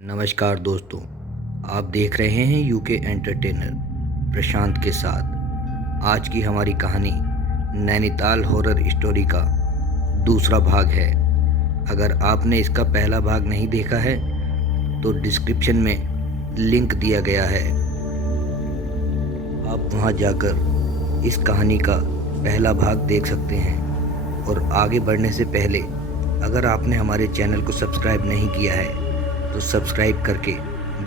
नमस्कार दोस्तों, आप देख रहे हैं यूके एंटरटेनर प्रशांत के साथ। आज की हमारी कहानी नैनीताल हॉरर स्टोरी का दूसरा भाग है। अगर आपने इसका पहला भाग नहीं देखा है तो डिस्क्रिप्शन में लिंक दिया गया है, आप वहां जाकर इस कहानी का पहला भाग देख सकते हैं। और आगे बढ़ने से पहले अगर आपने हमारे चैनल को सब्सक्राइब नहीं किया है तो सब्सक्राइब करके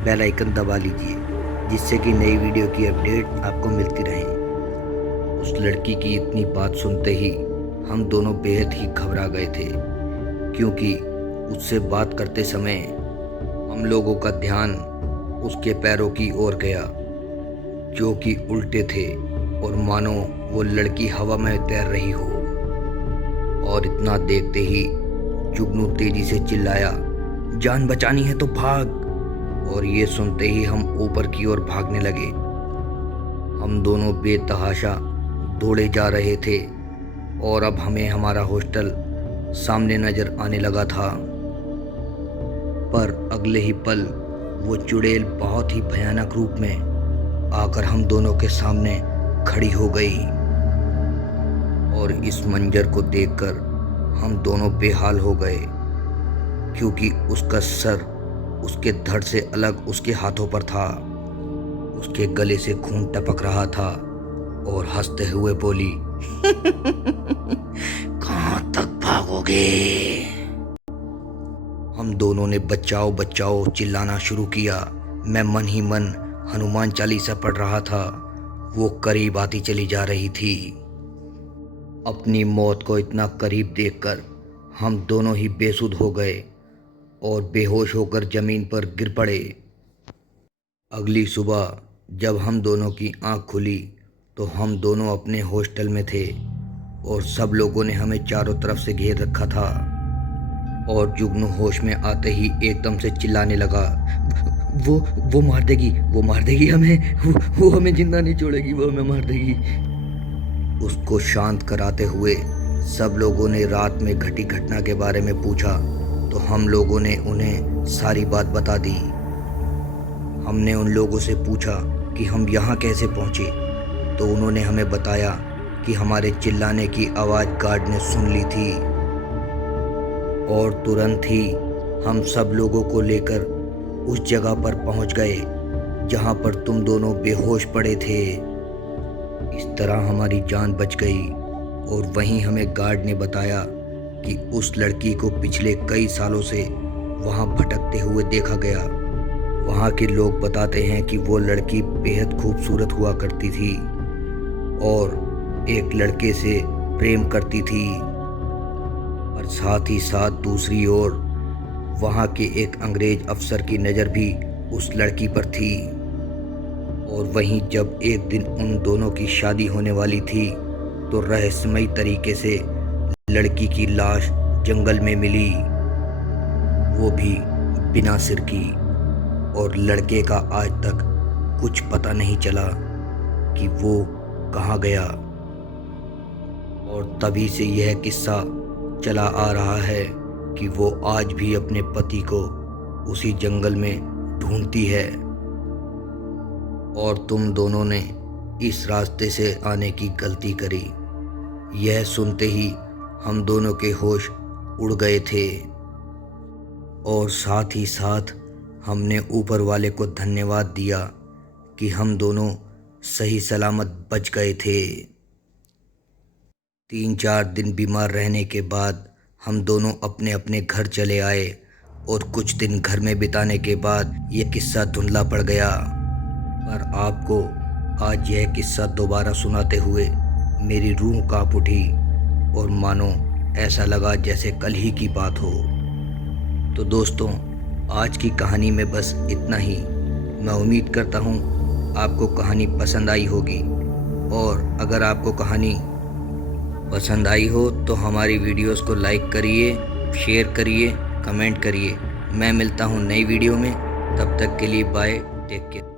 बेल आइकन दबा लीजिए, जिससे कि नई वीडियो की अपडेट आपको मिलती रहे। उस लड़की की इतनी बात सुनते ही हम दोनों बेहद ही घबरा गए थे, क्योंकि उससे बात करते समय हम लोगों का ध्यान उसके पैरों की ओर गया, जो कि उल्टे थे और मानो वो लड़की हवा में तैर रही हो। और इतना देखते ही जुगनू तेजी से चिल्लाया, जान बचानी है तो भाग। और ये सुनते ही हम ऊपर की ओर भागने लगे। हम दोनों बेतहाशा दौड़े जा रहे थे और अब हमें हमारा हॉस्टल सामने नजर आने लगा था। पर अगले ही पल वो चुड़ैल बहुत ही भयानक रूप में आकर हम दोनों के सामने खड़ी हो गई। और इस मंजर को देखकर हम दोनों बेहाल हो गए, क्योंकि उसका सर उसके धड़ से अलग उसके हाथों पर था। उसके गले से खून टपक रहा था और हंसते हुए बोली, कहां तक भागोगे? हम दोनों ने बचाओ बचाओ चिल्लाना शुरू किया। मैं मन ही मन हनुमान चालीसा पढ़ रहा था। वो करीब आती चली जा रही थी। अपनी मौत को इतना करीब देखकर हम दोनों ही बेसुध हो गए और बेहोश होकर जमीन पर गिर पड़े। अगली सुबह जब हम दोनों की आंख खुली तो हम दोनों अपने हॉस्टल में थे और सब लोगों ने हमें चारों तरफ से घेर रखा था। और जुगनू होश में आते ही एकदम से चिल्लाने लगा, वो मार देगी हमें, वो हमें जिंदा नहीं छोड़ेगी, वो हमें मार देगी। उसको शांत कराते हुए सब लोगों ने रात में घटी घटना के बारे में पूछा, तो हम लोगों ने उन्हें सारी बात बता दी। हमने उन लोगों से पूछा कि हम यहाँ कैसे पहुँचे, तो उन्होंने हमें बताया कि हमारे चिल्लाने की आवाज़ गार्ड ने सुन ली थी और तुरंत ही हम सब लोगों को लेकर उस जगह पर पहुँच गए जहाँ पर तुम दोनों बेहोश पड़े थे। इस तरह हमारी जान बच गई। और वहीं हमें गार्ड ने बताया कि उस लड़की को पिछले कई सालों से वहां भटकते हुए देखा गया। वहां के लोग बताते हैं कि वो लड़की बेहद खूबसूरत हुआ करती थी और एक लड़के से प्रेम करती थी, और साथ ही साथ दूसरी ओर वहां के एक अंग्रेज अफसर की नज़र भी उस लड़की पर थी। और वहीं जब एक दिन उन दोनों की शादी होने वाली थी तो रहस्यमयी तरीके से लड़की की लाश जंगल में मिली, वो भी बिना सिर की। और लड़के का आज तक कुछ पता नहीं चला कि वो कहाँ गया। और तभी से यह किस्सा चला आ रहा है कि वो आज भी अपने पति को उसी जंगल में ढूंढती है। और तुम दोनों ने इस रास्ते से आने की गलती करी। यह सुनते ही हम दोनों के होश उड़ गए थे और साथ ही साथ हमने ऊपर वाले को धन्यवाद दिया कि हम दोनों सही सलामत बच गए थे। 3-4 दिन बीमार रहने के बाद हम दोनों अपने अपने घर चले आए और कुछ दिन घर में बिताने के बाद यह किस्सा धुंधला पड़ गया। पर आपको आज यह किस्सा दोबारा सुनाते हुए मेरी रूह कांप उठी और मानो ऐसा लगा जैसे कल ही की बात हो। तो दोस्तों, आज की कहानी में बस इतना ही। मैं उम्मीद करता हूँ आपको कहानी पसंद आई होगी। और अगर आपको कहानी पसंद आई हो तो हमारी वीडियोस को लाइक करिए, शेयर करिए, कमेंट करिए। मैं मिलता हूँ नई वीडियो में, तब तक के लिए बाय, टेक केयर।